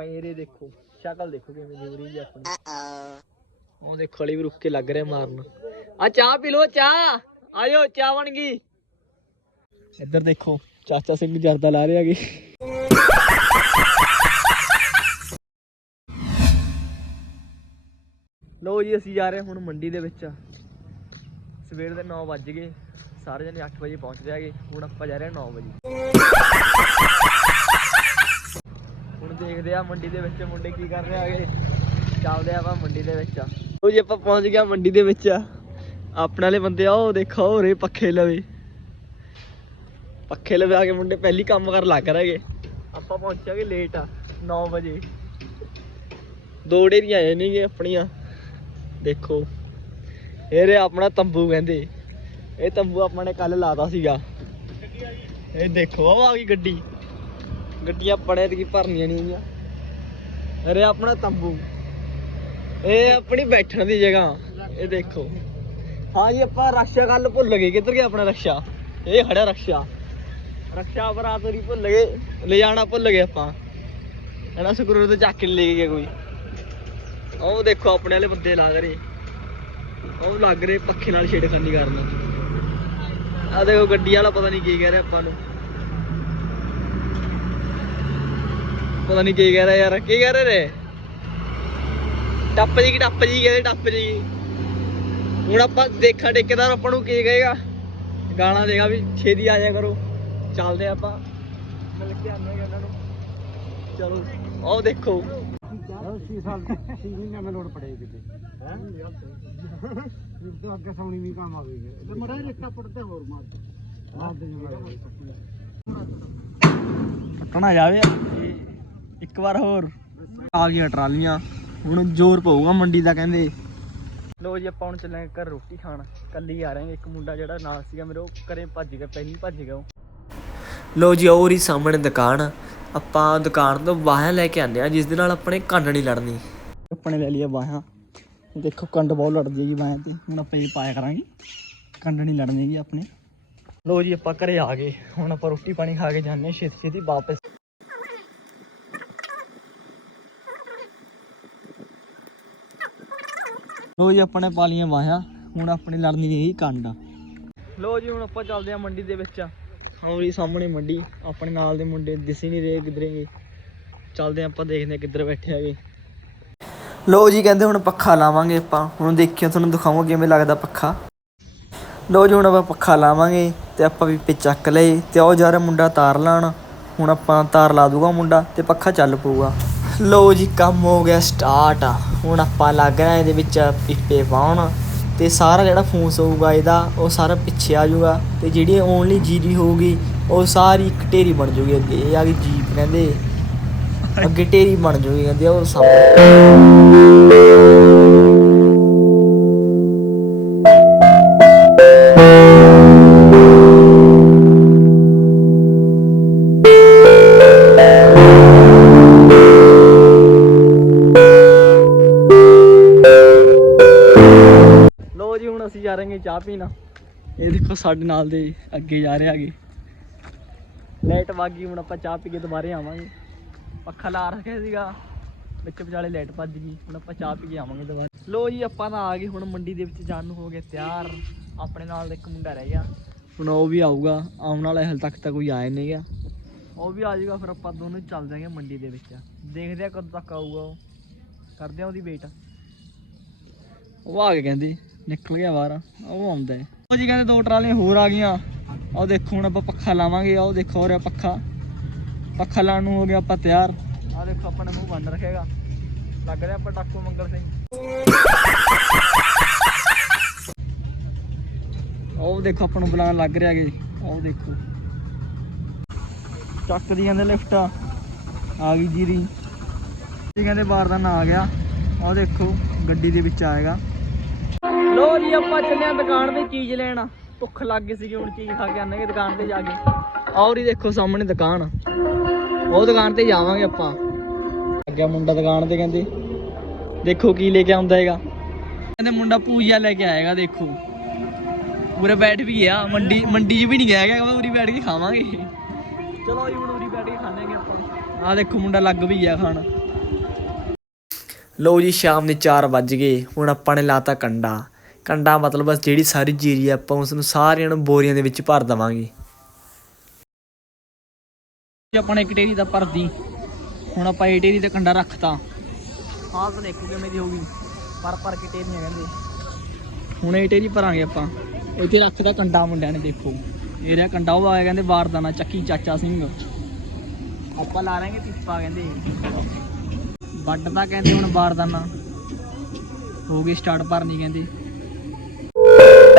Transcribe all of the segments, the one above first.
ਇਹਦੇ ਦੇਖੋ ਸ਼ਕਲ ਦੇਖੋ ਕਿਵੇਂ ਜੂਰੀ ਜੀ ਆਪਣੀ। ਉਹ ਦੇਖੋ ਹਲੀ ਵੀ ਰੁੱਕ ਕੇ ਲੱਗ ਰਿਹਾ ਮਾਰਨ। ਆ ਚਾਹ ਪੀ ਲੋ ਚਾਹ। ਆਇਓ ਚਾਹ ਬਣ ਗਈ। ਇੱਧਰ ਦੇਖੋ ਚਾਚਾ ਸਿੰਘ ਜਰਦਾ ਲਾ ਰਹੇ ਹੈਗੇ ਲੋ ਜੀ ਅਸੀਂ ਜਾ ਰਹੇ ਹੁਣ ਮੰਡੀ ਦੇ ਵਿੱਚ। ਸਵੇਰ ਦੇ 9 ਵੱਜ ਗਏ। ਸਾਰੇ ਜਣੇ 8 ਵਜੇ ਪਹੁੰਚਦੇ ਹੈਗੇ। ਹੁਣ ਆਪਾਂ ਜਾ ਰਹੇ ਹਾਂ 9 ਵਜੇ ਹੁਣ ਦੇਖਦੇ ਆ ਮੰਡੀ ਦੇ ਵਿੱਚ, ਮੁੰਡੇ ਕੀ ਕਰ ਰਹੇ ਹੈਗੇ ਚੱਲਦੇ ਆਪਾਂ ਮੰਡੀ ਦੇ ਵਿੱਚ। ਲੋ ਜੀ, ਆਪਾਂ ਪਹੁੰਚ ਗਿਆ ਮੰਡੀ ਦੇ ਵਿੱਚ। ਆਪਣੇ ਵਾਲੇ ਬੰਦੇ ਆ, ਉਹ ਦੇਖੋ ਹੋ ਪੱਖੇ ਲਵੇ। ਪੱਖੇ ਲਵੇ ਕੇ ਮੁੰਡੇ, ਪਹਿਲੀ ਕੰਮ ਕਰ ਲੱਗ ਰਹੇਗੇ ਆਪਾਂ ਪਹੁੰਚਾਂਗੇ ਲੇਟ ਆ 9 ਵਜੇ। ਦੋ ਡੇਰੀਆਂ ਆਏ ਨੇਗੇ ਆਪਣੀਆਂ। ਦੇਖੋ। ਇਹ ਰੇ ਆਪਣਾ ਤੰਬੂ ਕਹਿੰਦੇ। ਇਹ ਤੰਬੂ ਆਪਾਂ ਨੇ ਕੱਲ ਲਾਤਾ ਸੀਗਾ। ਇਹ ਦੇਖੋ ਉਹ ਆ ਗਈ ਗੱਡੀ। ਗੱਡੀਆਂ ਪੜੇ ਤੇ ਭਰਨੀਆਂ ਨਹੀਂ ਹੈਗੀਆਂ ਅਰੇ ਆਪਣਾ ਤੰਬੂ। ਇਹ ਆਪਣੀ ਬੈਠਣ ਦੀ ਜਗ੍ਹਾ। ਇਹ ਦੇਖੋ। ਹਾਂ ਜੀ, ਆਪਾਂ ਰਕਸ਼ਾ ਕੱਲ ਭੁੱਲ ਗਏ। ਕਿੱਧਰ ਗਿਆ ਆਪਣਾ ਰਕਸ਼ਾ? ਇਹ ਖੜਿਆ ਰਕਸ਼ਾ। ਰਕਸ਼ਾ ਬਰਾਤ ਨਹੀਂ ਭੁੱਲ ਗਏ। ਲੈ ਜਾਣਾ ਭੁੱਲ ਗਏ ਆਪਾਂ। ਇਹਨਾਂ ਸਕਰੂ ਤੇ ਚੱਕ ਕੇ ਲੈ ਕੇ ਗਏ ਕੋਈ। ਉਹ ਦੇਖੋ, ਆਪਣੇ ਵਾਲੇ ਬੰਦੇ ਲੱਗ ਰਹੇ। ਉਹ ਲੱਗ ਰਹੇ ਪੱਖੇ ਨਾਲ ਛੇੜਖਾਨੀ ਕਰਨ। ਆ ਦੇਖੋ ਗੱਡੀ ਵਾਲਾ ਪਤਾ ਨਹੀਂ ਕੀ ਕਹਿ ਰਿਹਾ ਆਪਾਂ ਨੂੰ। ਪਤਾ ਨਹੀਂ ਕੀ ਕਹਿ ਰਿਹਾ ਯਾਰ ਕੀ ਕਹਿ ਰਹੇ ਨੇ? ਟੱਪ ਜੀ ਕੀ ਟੱਪ ਜੀ ਕਹਿੰਦੇ ਟੱਪ ਜੀ। ਹੁਣ ਆਪਾਂ ਦੇਖਾ ਠੇਕੇਦਾਰ ਆਪਾਂ ਨੂੰ ਕੀ ਕਹੇਗਾ। ਗਾਲਾਂ ਦੇਗਾ ਵੀ ਛੇਤੀ ਆ ਜਾਇਆ ਕਰੋ। ਚੱਲਦੇ ਆਪਾਂ। ਮਿਲ ਕੇ ਆਉਂਦੇ ਹਾਂ ਉਹਨਾਂ ਨੂੰ। ਚਲੋ ਆਓ ਦੇਖੋ। 80 ਸਾਲ 6 ਮਹੀਨੇ ਮੈਂ ਲੋੜ ਪੜੇ ਕਿਤੇ। ਹੈ? ਇਹ ਤਾਂ ਅੱਗੇ ਸੌਣੀ ਵੀ ਕੰਮ ਆਵੇਗੀ ਤੇ ਮੜਾ ਰਿਕਟਾ ਪੜਦੇ ਹੋਰ ਮਾਰ ਮਾਰ ਦੇ ਕੱਟਣਾ ਜਾਵੇ। ਇੱਕ ਵਾਰ ਹੋਰ। ਆ ਗਈਆਂ ਟਰਾਲੀਆਂ। ਹੁਣ ਜ਼ੋਰ ਪਊਗਾ ਮੰਡੀ ਦਾ ਕਹਿੰਦੇ। ਲੋ ਜੀ, ਆਪਾਂ ਹੁਣ ਚੱਲਾਂਗੇ ਘਰ ਰੋਟੀ ਖਾਣ। ਕੱਲੀ ਆ ਰਹੇ ਹਾਂ, ਇੱਕ ਮੁੰਡਾ ਜਿਹੜਾ ਨਾਲ ਸੀਗਾ ਮੇਰੇ, ਉਹ ਘਰੇ ਭੱਜ ਗਿਆ, ਪਹਿਲੀ ਭੱਜ ਗਿਆ ਉਹ। ਲੋ ਜੀ ਉਹ ਹੀ ਸਾਹਮਣੇ ਦੁਕਾਨ ਆ। ਆਪਾਂ ਦੁਕਾਨ ਤੋਂ ਬਾਹਾਂ ਲੈ ਕੇ ਆਉਂਦੇ ਆ ਜਿਸ ਦੇ ਨਾਲ ਆਪਣੇ ਕੰਨ ਨਹੀਂ ਲੜਨੀ। ਆਪਣੇ ਲੈ ਲਿਆ ਬਾਹਾਂ ਦੇਖੋ, ਕੰਡ ਬਹੁਤ ਲੜਦੀ ਹੈਗੀ ਬਾਹਾਂ ਤੇ। ਹੁਣ ਆਪਾਂ ਇਹ ਪਾਇਆ ਕਰਾਂਗੇ। ਕੰਡ ਨਹੀਂ ਲੜਨੀ ਹੈਗੀ ਆਪਣੇ। ਲੋ ਜੀ, ਆਪਾਂ ਘਰੇ ਆ ਗਏ। ਹੁਣ ਆਪਾਂ ਰੋਟੀ ਪਾਣੀ ਖਾ ਕੇ ਜਾਂਦੇ ਹਾਂ ਛੇਤੀ ਛੇਤੀ ਵਾਪਸ। ਲੋ ਜੀ, ਆਪਣੇ ਪਾਲੀਆਂ ਵਾਹਿਆ ਹੁਣ ਆਪਣੇ ਲੜਨੀ ਨਹੀਂ ਕੰਡ ਲੋ ਜੀ, ਹੁਣ ਆਪਾਂ ਚੱਲਦੇ ਹਾਂ ਮੰਡੀ ਦੇ ਵਿੱਚ। ਹੋਰ ਸਾਹਮਣੇ ਮੰਡੀ। ਆਪਣੇ ਨਾਲ ਦੇ ਮੁੰਡੇ ਦਿਸ ਹੀ ਨਹੀਂ ਰਹੇ ਕਿਧਰੇ ਚੱਲਦੇ ਹਾਂ ਆਪਾਂ, ਦੇਖਦੇ ਹਾਂ ਕਿੱਧਰ ਬੈਠੇ ਹੈਗੇ। ਲੋ ਜੀ, ਕਹਿੰਦੇ ਹੁਣ ਪੱਖਾ ਲਾਵਾਂਗੇ ਆਪਾਂ। ਹੁਣ ਦੇਖਿਓ, ਤੁਹਾਨੂੰ ਦਿਖਾਵਾਂਗੇ ਕਿਵੇਂ ਲੱਗਦਾ ਪੱਖਾ। ਲੋ ਜੀ, ਹੁਣ ਆਪਾਂ ਪੱਖਾ ਲਾਵਾਂਗੇ ਤੇ ਆਪਾਂ ਵੀ ਪੇ ਚੱਕ ਲਏ ਤੇ ਉਹ ਜਾ ਰਿਹਾ ਮੁੰਡਾ ਤਾਰ ਲਾਣ। ਹੁਣ ਆਪਾਂ ਤਾਰ ਲਾ ਦੂਗਾ ਮੁੰਡਾ ਤੇ ਪੱਖਾ ਚੱਲ ਪਊਗਾ। ਲੋ ਜੀ, ਕੰਮ ਹੋ ਗਿਆ ਸਟਾਰਟ ਹੁਣ ਆਪਾਂ ਲੱਗ ਰਹੇ ਇਹਦੇ ਵਿੱਚ ਪੀਪੇ ਪਾਉਣ। ਤੇ ਸਾਰਾ ਜਿਹੜਾ ਫੂਸ ਹੋਊਗਾ ਇਹਦਾ, ਉਹ ਸਾਰਾ ਪਿੱਛੇ ਆ ਜਾਊਗਾ। ਤੇ ਜਿਹੜੀ ਓਨਲੀ ਜੀਰੀ ਹੋਊਗੀ, ਉਹ ਸਾਰੀ ਇੱਕ ਢੇਰੀ ਬਣ ਜਾਊਗੀ ਅੱਗੇ। ਇਹ ਆ ਗਈ ਜੀਪ ਕਹਿੰਦੇ। ਅੱਗੇ ਢੇਰੀ ਬਣ ਜਾਊਗੀ ਕਹਿੰਦੇ, ਉਹ ਸਾਹਮਣੇ। ਪੀਣ। ਇਹ ਦੇਖੋ ਸਾਡੇ ਨਾਲ ਦੇ ਅੱਗੇ ਜਾ ਰਹੇ ਹੈਗੇ। ਲਾਈਟ ਵਾਗੀ ਹੁਣ ਆਪਾਂ ਚਾਹ ਪੀ ਕੇ ਦੁਬਾਰੇ ਆਵਾਂਗੇ। ਪੱਖਾ ਲਾ ਰੱਖਿਆ ਸੀਗਾ। ਵਿੱਚ ਵਿਚਾਲੇ ਲਾਈਟ ਭੱਜ ਗਈ, ਹੁਣ ਆਪਾਂ ਚਾਹ ਪੀ ਕੇ ਆਵਾਂਗੇ ਦੁਬਾਰੇ। ਲੋ ਜੀ, ਆਪਾਂ ਤਾਂ ਆ ਗਏ, ਹੁਣ ਮੰਡੀ ਦੇ ਵਿੱਚ ਜਾਣ ਨੂੰ ਹੋ ਗਏ ਤਿਆਰ। ਆਪਣੇ ਨਾਲ ਇੱਕ ਮੁੰਡਾ ਰਹਿ ਗਿਆ। ਹੁਣ ਉਹ ਵੀ ਆਊਗਾ, ਆਉਣ ਵਾਲਾ ਹਲ ਤੱਕ ਤਾਂ ਕੋਈ ਆਇਆ ਨਹੀਂ ਗਿਆ। ਉਹ ਵੀ ਆ ਜਾਊਗਾ, ਫਿਰ ਆਪਾਂ ਦੋਨੋਂ ਚੱਲ ਜਾਾਂਗੇ ਮੰਡੀ ਦੇ ਵਿੱਚ। ਦੇਖਦੇ ਆ ਕਦੋਂ ਤੱਕ ਆਊਗਾ ਉਹ। ਕਰਦੇ ਆ ਉਹਦੀ ਵੇਟ ਉਹ ਆ ਕੇ ਕਹਿੰਦੀ ਨਿਕਲ ਗਿਆ ਬਾਹਰ। ਉਹ ਆਉਂਦਾ ਹੈ। ਉਹ ਜੀ ਕਹਿੰਦੇ ਦੋ ਟਰਾਲੀਆਂ ਹੋਰ ਆ ਗਈਆਂ। ਉਹ ਦੇਖੋ ਹੁਣ ਆਪਾਂ ਪੱਖਾ ਲਾਵਾਂਗੇ। ਉਹ ਦੇਖੋ ਹੋ ਰਿਹਾ ਪੱਖਾ। ਪੱਖਾ ਲਾਉਣ ਨੂੰ ਹੋ ਗਿਆ ਆਪਾਂ ਤਿਆਰ। ਆ ਦੇਖੋ ਆਪਾਂ ਨੇ ਮੂੰਹ ਬੰਦ ਰੱਖੇਗਾ। ਲੱਗ ਰਿਹਾ ਆਪਾਂ ਡਾਕੂ ਮੰਗਲ ਸਿੰਘ। ਉਹ ਦੇਖੋ ਆਪਾਂ ਨੂੰ ਬੁਲਾਉਣ ਲੱਗ ਰਿਹਾ ਜੀ ਉਹ ਦੇਖੋ। ਚੱਕਦੀ ਜਾਂਦੇ ਲਿਫਟ ਆ। ਗਈ ਜੀਰੀ। ਜੀ ਕਹਿੰਦੇ ਬਾਰਦਾਨਾ ਆ ਗਿਆ। ਆਹ ਦੇਖੋ ਗੱਡੀ ਦੇ ਵਿੱਚ ਆਏਗਾ। ਲੋ ਜੀ ਆਪਾਂ ਚੱਲੇ ਆਂ ਦੁਕਾਨ ਤੇ ਚੀਜ਼ ਲੈਣ। ਭੁੱਖ ਲੱਗ ਗਈ ਸੀਗੀ ਹੁਣ ਚੀਜ਼ ਖਾ ਕੇ ਆਵਾਂਗੇ ਦੁਕਾਨ ਤੇ ਜਾ ਕੇ। ਔਰ ਹੀ ਦੇਖੋ ਸਾਹਮਣੇ ਦੁਕਾਨ। ਉਹ ਦੁਕਾਨ ਤੇ ਜਾਵਾਂਗੇ ਆਪਾਂ। ਅੱਗੇ ਮੁੰਡਾ ਦੁਕਾਨ ਤੇ ਕਹਿੰਦੇ। ਦੇਖੋ ਕੀ ਲੈ ਕੇ ਆਉਂਦਾ ਹੈਗਾ। ਕਹਿੰਦੇ ਮੁੰਡਾ ਪੂਜਾ ਲੈ ਕੇ ਆਏਗਾ ਦੇਖੋ। ਪੂਰੇ ਬੈਠ ਵੀ ਗਿਆ ਮੰਡੀ ਮੰਡੀ 'ਚ ਵੀ ਨਹੀਂ ਗਿਆ ਹੈਗਾ ਉਰੀ ਬੈਠ ਕੇ ਖਾਵਾਂਗੇ। ਚਲੋ ਜੀ ਹੁਣ ਉਰੀ ਬੈਠ ਕੇ ਖਾਣਾਂਗੇ ਆਪਾਂ। ਆਹ ਦੇਖੋ ਮੁੰਡਾ ਲੱਗ ਵੀ ਗਿਆ ਖਾਣ। ਲਓ ਜੀ ਸ਼ਾਮ ਦੇ 4 ਵੱਜ ਗਏ ਹੁਣ ਆਪਾਂ ਨੇ ਲਾਤਾ ਕੰਡਾ। ਕੰਡਾ ਮਤਲਬ ਬਸ ਜਿਹੜੀ ਸਾਰੀ ਜੀਰੀ ਆ, ਆਪਾਂ ਉਸ ਨੂੰ ਸਾਰਿਆਂ ਨੂੰ ਬੋਰੀਆਂ ਦੇ ਵਿੱਚ ਭਰ ਦਵਾਂਗੇ। ਆਪਾਂ ਨੇ ਇੱਕ ਦਾ ਭਰਦੀ ਹੁਣ ਆਪਾਂ ਇਹ ਟੇਰੀ ਦਾ ਕੰਡਾ ਰੱਖਤਾ। ਹਾਲਤ ਦੇਖੋ ਕਿਵੇਂ ਦੀ ਹੋਗੀ ਪਰ ਪਰ ਕੇ ਟੇਰੀਆਂ ਕਹਿੰਦੇ ਹੁਣ ਇਹ ਟੇਰੀ ਭਰਾਂਗੇ ਆਪਾਂ। ਇੱਥੇ ਰੱਖਦਾ ਕੰਡਾ ਮੁੰਡਿਆਂ ਨੇ, ਦੇਖੋ। ਇਹ ਰਿਹਾ ਕੰਡਾ, ਉਹ ਆਇਆ ਕਹਿੰਦੇ ਵਾਰਦਾਨਾ, ਚੱਕੀ ਚਾਚਾ ਸਿੰਘ। ਆਪਾਂ ਲਾ ਲਾਂਗੇ ਪਿੱਪਾ, ਕਹਿੰਦੇ। ਵੱਡ ਤਾਂ ਕਹਿੰਦੇ ਹੁਣ ਵਾਰਦਾਨਾ। ਹੋ ਗਈ ਸਟਾਰਟ ਭਰਨੀ, ਕਹਿੰਦੇ। ਲੋ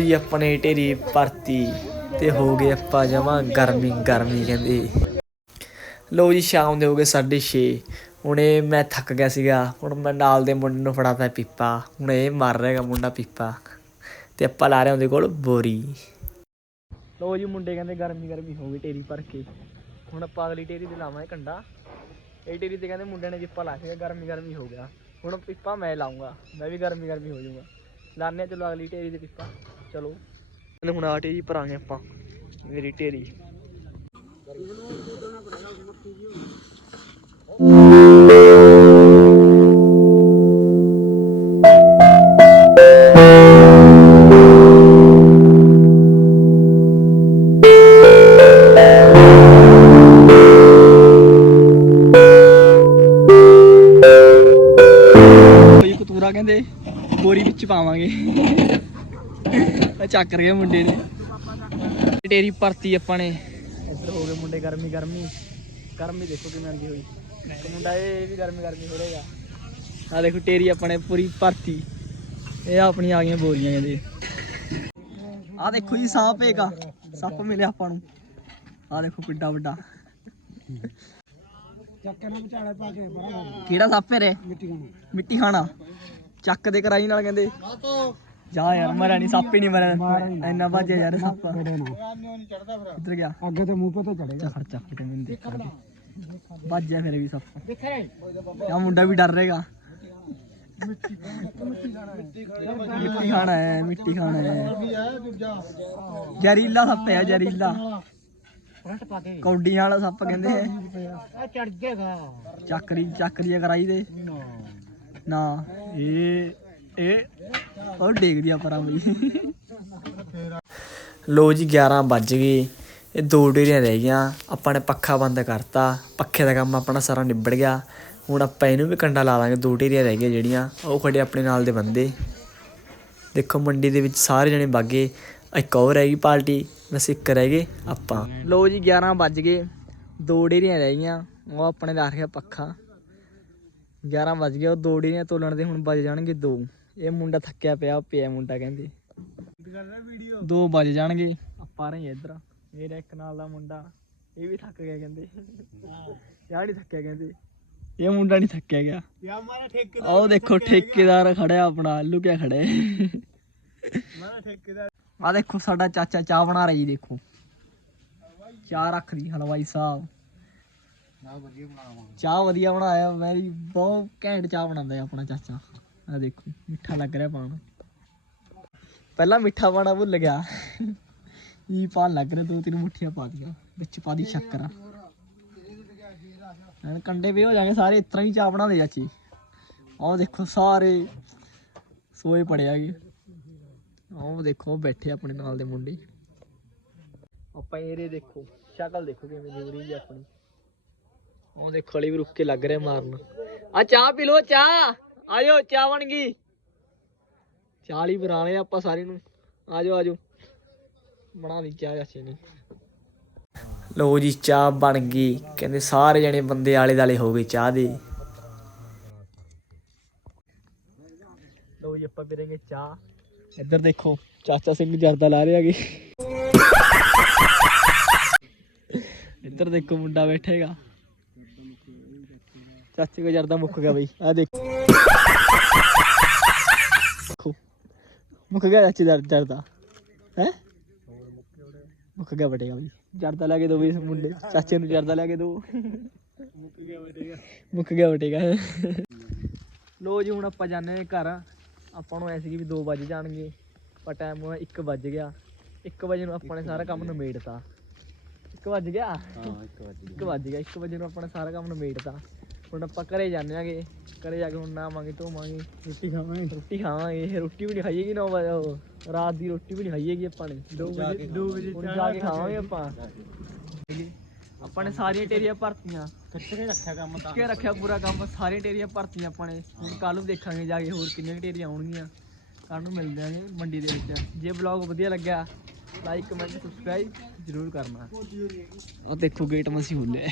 ਜੀ, ਆਪਣੇ ਢੇਰੀ ਭਰਤੀ ਤੇ ਹੋ ਗਏ ਆਪਾਂ ਜਮਾ ਗਰਮੀ ਗਰਮੀ ਕਹਿੰਦੇ। ਲੋ ਜੀ, ਸ਼ਾਮ ਦੇ ਹੋ ਗਏ 6:30 ਹੁਣੇ ਮੈਂ ਥੱਕ ਗਿਆ ਸੀਗਾ। ਹੁਣ ਮੈਂ ਨਾਲ ਦੇ ਮੁੰਡੇ ਨੂੰ ਫੜਾਤਾ ਪੀਪਾ। ਹੁਣ ਇਹ ਮਾਰ ਰਿਹਾਗਾ ਮੁੰਡਾ ਪੀਪਾ। ਤੇ ਆਪਾਂ ਲਾ ਰਹੇ ਉਹਦੇ ਕੋਲ ਬੋਰੀ। ਲੋ ਜੀ ਮੁੰਡੇ ਕਹਿੰਦੇ ਗਰਮੀ ਗਰਮੀ ਹੋ ਗਈ ਟੇਰੀ ਭਰ ਕੇ। ਹੁਣ ਆਪਾਂ ਅਗਲੀ ਟੇਰੀ ਤੇ ਲਾਵਾਂਗੇ ਕੰਡਾ। ਇਹ ਟੇਰੀ ਤੇ ਕਹਿੰਦੇ ਮੁੰਡਿਆਂ ਨੇ ਪਿੱਪਾ ਲਾ ਕੇ ਗਰਮੀ ਗਰਮੀ ਹੋ ਗਿਆ। ਹੁਣ ਪਿੱਪਾ ਮੈਂ ਲਾਉਂਗਾ, ਮੈਂ ਵੀ ਗਰਮੀ ਗਰਮੀ ਹੋ ਜਾਊਗਾ। ਲਾਣੇ ਚਲੋ ਅਗਲੀ ਟੇਰੀ ਤੇ ਪਿੱਪਾ, ਚਲੋ। ਕਹਿੰਦੇ ਹੁਣ ਆ ਟੇਰੀ ਭਰਾਂਗੇ ਆਪਾਂ, ਮੇਰੀ ਟੇਰੀ। ਕਤੂਰਾ ਕਹਿੰਦੇ ਬੋਰੀ ਵਿੱਚ ਪਾਵਾਂਗੇ। ਚੱਕ ਰਹੇ ਮੁੰਡੇ ਨੇ। ਟੇਰੀ ਭਰਤੀ ਆਪਾਂ ਨੇ। ਇੱਧਰ ਹੋ ਗਏ ਮੁੰਡੇ ਗਰਮੀ ਗਰਮੀ। ਗਰਮੀ ਦੇਖੋ ਕਿਵੇਂ ਆਂਦੀ ਹੋਈ। ਇੱਕ ਮੁੰਡਾ ਇਹ ਵੀ ਗਰਮੀ ਗਰਮੀ ਹੋ ਰਿਹਾ ਆ ਦੇਖੋ ਟੇਰੀ ਆਪਾਂ ਨੇ ਪੂਰੀ ਭਰਤੀ। ਇਹ ਆਪਣੀਆਂ ਆ ਗਈਆਂ ਬੋਰੀਆਂ ਕਹਿੰਦੇ ਆ ਦੇਖੋ ਜੀ ਸਾਂਪ ਹੈਗਾ। ਸੱਪ ਮਿਲਿਆ ਆਪਾਂ ਨੂੰ। ਆ ਦੇਖੋ ਕਿੱਡਾ ਵੱਡਾ। ਚੱਕੇ ਨੂੰ ਵਿਚਾਲੇ ਪਾ ਕੇ ਬੜਾ ਕਿਹੜਾ ਸੱਪ ਹੈ ਰੇ? ਮਿੱਟੀ ਖਾਣਾ। ਚੱਕ ਦੇ ਕਰਾਈ ਨਾਲ ਕਹਿੰਦੇ। ਜਾ ਯਾਰ ਮਰਿਆ ਨਹੀਂ ਸੱਪ ਹੀ ਨਹੀਂ ਮਰਿਆ। ਇੰਨਾ ਭੱਜਿਆ ਯਾਰ ਸੱਪ। ਕਿੱਧਰ ਗਿਆ। ਅੱਗੇ ਤੇ ਮੂੰਹ ਪੇ ਤੇ ਚੜੇਗਾ ਚੱਲ ਖਰਚਾ ਕਿਤੇ ਮੈਨੂੰ ਦੇਖਾ ਭੱਜਿਆ ਮੇਰੇ ਵੀ ਸੱਪ। ਯਾ ਮੁੰਡਾ ਵੀ ਡਰ ਰਹੇਗਾ। ਮਿੱਟੀ ਖਾਣਾ ਹੈ ਮਿੱਟੀ ਖਾਣਾ ਹੈ। ਜ਼ਹਿਰੀਲਾ ਸੱਪ ਹੈ ਜ਼ਹਿਰੀਲਾ। ਫਰੰਟ ਪਾ ਕੇ। ਕੌਡੀ ਵਾਲਾ ਸੱਪ ਕਹਿੰਦੇ ਆ। ਚੜ ਜਾਏਗਾ ਚੱਕਰੀ ਚੱਕਰੀ ਕਰਾਈ ਦੇ ਨਾ। ਇਹ ਇਹ ਉਹ ਡੇਗਦੀ ਆ ਪਰਾਂ ਬਈ। ਲੋ ਜੀ 11 ਵੱਜ ਗਏ। ਇਹ ਦੋ ਡੇਰੀਆਂ ਰਹਿ ਗਈਆਂ। ਆਪਾਂ ਨੇ ਪੱਖਾ ਬੰਦ ਕਰਤਾ। ਪੱਖੇ ਦਾ ਕੰਮ ਆਪਣਾ ਸਾਰਾ ਨਿਬੜ ਗਿਆ। ਹੁਣ ਆਪਾਂ ਇਹਨੂੰ ਵੀ ਕੰਡਾ ਲਾ ਲਾਂਗੇ। ਦੋ ਡੇਰੀਆਂ ਰਹਿ ਗਈਆਂ ਜਿਹੜੀਆਂ। ਉਹ ਖੜੇ ਆਪਣੇ ਨਾਲ ਦੇ ਬੰਦੇ। ਦੇਖੋ ਮੰਡੀ ਦੇ ਵਿੱਚ ਸਾਰੇ ਜਣੇ ਬਾਗੇ ਇੱਕ ਹੋਰ ਰਹਿ ਗਈ ਪਾਰਟੀ ਬਸ ਇੱਕ ਰਹਿ ਗਏ ਆਪਾਂ। ਲੋ ਜੀ 11 ਵੱਜ ਗਏ। ਦੋ ਡੇਰੀਆਂ ਰਹਿ ਗਈਆਂ, ਉਹ ਆਪਣੇ ਦਾ ਰਿਹਾ ਪੱਖਾ। 11 ਵੱਜ ਗਏ, ਉਹ ਦੋ ਡੇਰੀਆਂ ਤੋਲਣ ਦੇ ਹੁਣ ਵੱਜ ਜਾਣਗੇ ਦੋ। ਇਹ ਮੁੰਡਾ ਥੱਕਿਆ ਪਿਆ ਪਿਆ ਮੁੰਡਾ ਕਹਿੰਦੇ। ਦੋ ਵੱਜ ਜਾਣਗੇ। ਆਪਾਂ ਰਹੇ ਇੱਧਰ। ਮੇਰਾ ਇੱਕ ਨਾਲ ਦਾ ਮੁੰਡਾ। ਇਹ ਵੀ ਥੱਕ ਗਿਆ ਕਹਿੰਦੇ। ਯਾਰ ਨਹੀਂ ਥੱਕਿਆ ਕਹਿੰਦੇ। ਇਹ ਮੁੰਡਾ ਨਹੀਂ ਥੱਕਿਆ ਗਿਆ। ਯਾ ਮਾਰਾ ਠੇਕੇ ਆਹ ਦੇਖੋ, ਠੇਕੇਦਾਰ ਖੜਿਆ ਆਪਣਾ ਲੁਕਿਆ ਖੜੇ। ਮਾਰਾ ਠੇਕੇਦਾਰ ਆ ਦੇਖੋ ਸਾਡਾ ਚਾਚਾ ਚਾਹ ਬਣਾ ਰਹੀ ਦੇਖੋ। ਚਾਹ ਰੱਖ ਲਈ ਹਲਵਾਈ ਸਾਹਿਬ। ਚਾਹ ਵਧੀਆ ਬਣਾਇਆ ਵੈਰੀ ਬਹੁਤ ਘੈਂਟ ਚਾਹ ਬਣਾਉਂਦਾ ਹੈ ਆਪਣਾ ਚਾਚਾ। ਆ ਦੇਖੋ ਮਿੱਠਾ ਲੱਗ ਰਿਹਾ ਪਾਣ। ਪਹਿਲਾਂ ਮਿੱਠਾ ਪਾਣਾ ਭੁੱਲ ਗਿਆ। ਇਹ ਪਾਣ ਲੱਗ ਰਿਹਾ ਦੋ ਤਿੰਨ ਮੁੱਠੀਆਂ ਪਾ ਦੀਆਂ ਵਿੱਚ ਪਾ ਦੀ ਸ਼ੱਕਰ। ਐਨ ਕੰਡੇ ਵੀ ਹੋ ਜਾਣਗੇ ਸਾਰੇ ਇਸ ਤਰ੍ਹਾਂ ਹੀ ਚਾਹ ਬਣਾਉਂਦੇ ਚਾਚੀ। ਆਹ ਦੇਖੋ ਸਾਰੇ ਸੋਏ ਪੜੇ ਆਗੇ ਦੇਖੋ ਬੈਠੇ ਆਪਣੇ ਨਾਲ ਦੇ ਮੁੰਡੇ। ਆਪਾਂ ਇਹਰੇ ਦੇਖੋ, ਸ਼ਕਲ ਦੇਖੋ ਕਿਵੇਂ ਦੀ ਹੈ ਆਪਣੀ। ਉਹ ਦੇਖੋ, ਹਲੀ ਵੀ ਰੁੱਕ ਕੇ ਲੱਗ ਰਿਹਾ ਮਾਰਨ। ਆ ਚਾਹ ਪੀ ਲੋ ਚਾਹ। ਆਜੋ, ਚਾਹ ਬਣ ਗਈ। ਚਾਹ ਲਈ ਆਪਾਂ ਸਾਰੇ ਨੂੰ। ਆਜੋ ਆਜੋ। ਬਣਾ ਲਈ ਚਾਹ, ਚਾਚੇ ਨੇ। ਲੋ ਜੀ, ਚਾਹ ਬਣ ਗਈ। ਕਹਿੰਦੇ ਸਾਰੇ ਜਣੇ ਬੰਦੇ ਆਲੇ ਦਾਲੇ ਹੋ ਗਏ ਚਾਹ ਦੇ। ਲੋ ਜੀ, ਆਪਾਂ ਪੀਰਾਂਗੇ ਚਾਹ। ਇੱਧਰ ਦੇਖੋ, ਚਾਚਾ ਸਿੰਘ ਜਰਦਾ ਲਾ ਰਿਹਾ ਗੀ ਇੱਧਰ ਦੇਖੋ, ਮੁੰਡਾ ਬੈਠੇਗਾ। ਚਾਚੇ ਕੋ ਜਰਦਾ ਮੁੱਕ ਗਿਆ ਬਈ ਆ ਦੇਖੋ। ਮੁੱਕ ਗਿਆ ਚਾਚੇ ਦਾ ਜਰਦਾ। ਹੈ? ਮੁੱਕ ਗਿਆ ਬਟੇਗਾ ਬਈ। ਜਰਦਾ ਲੈ ਕੇ ਦੋ ਬਈ ਮੁੰਡੇ, ਚਾਚੇ ਨੂੰ ਜਰਦਾ ਲੈ ਕੇ ਦੋ। ਮੁੱਕ ਗਿਆ ਬਟੇਗਾ ਮੁੱਕ ਗਿਆ ਬਟੇਗਾ ਲੋ ਜੀ, ਹੁਣ ਆਪਾਂ ਜਾਂਦੇ ਘਰ। ਆਪਾਂ ਨੂੰ ਐਸੀ ਵੀ 2 ਵਜ ਜਾਣਗੇ ਪਰ ਟਾਈਮ ਹੋਇਆ 1 ਵੱਜ ਗਿਆ। 1 ਵਜੇ ਨੂੰ ਆਪਾਂ ਨੇ ਸਾਰਾ ਕੰਮ ਨਿਬੇੜਤਾ 1 ਵੱਜ ਗਿਆ? ਹਾਂ ਇੱਕ ਵਾਰ 1 ਵੱਜ ਗਿਆ 1 ਵਜੇ ਨੂੰ ਆਪਾਂ ਨੇ ਸਾਰਾ ਕੰਮ ਨਿਬੇੜਤਾ ਹੁਣ ਆਪਾਂ ਘਰੇ ਜਾਂਦੇ ਆਂਗੇ ਘਰੇ ਜਾ ਕੇ ਹੁਣ ਨਾਵਾਂਗੇ ਧੋਵਾਂਗੇ ਰੋਟੀ ਖਾਵਾਂਗੇ। ਰੋਟੀ ਖਾਵਾਂਗੇ। ਰੋਟੀ ਵੀ ਨਹੀਂ ਖਾਈਏਗੀ 9 ਵਜੇ ਉਹ ਰਾਤ ਦੀ ਰੋਟੀ ਵੀ ਨਹੀਂ ਖਾਈਏਗੀ ਆਪਾਂ ਨੇ? 2 ਜਾ ਵਜੇ ਕੇ 2 ਵਜੇ ਜਾ ਕੇ ਖਾਵਾਂਗੇ। ਆਪਾਂ। ਆਪਾਂ ਨੇ ਸਾਰੀਆਂ ਟੇਰੀਆਂ ਭਰਤੀਆਂ। ਖਿੱਚ ਕੇ ਰੱਖਿਆ ਕੰਮ ਤਾਂ? ਕੇ ਰੱਖਿਆ ਪੂਰਾ ਕੰਮ? ਸਾਰੀਆਂ ਟੇਰੀਆਂ ਭਰਤੀਆਂ ਆਪਾਂ ਨੇ। ਹੁਣ ਕੱਲ ਨੂੰ ਦੇਖਾਂਗੇ ਜਾ ਕੇ ਹੋਰ ਕਿੰਨੀਆਂ ਟੇਰੀਆਂ ਆਉਣਗੀਆਂ। ਕੱਲ ਨੂੰ ਮਿਲਦੇ ਆਂਗੇ ਮੰਡੀ ਦੇ ਵਿੱਚ। ਜੇ ਵਲੌਗ ਵਧੀਆ ਲੱਗਿਆ ਲਾਈਕ ਕਮੈਂਟ ਸਬਸਕ੍ਰਾਈਬ ਜ਼ਰੂਰ ਕਰਨਾ। ਆ ਦੇਖੋ ਗੇਟ ਮਸੀ ਹੁੱਲੇ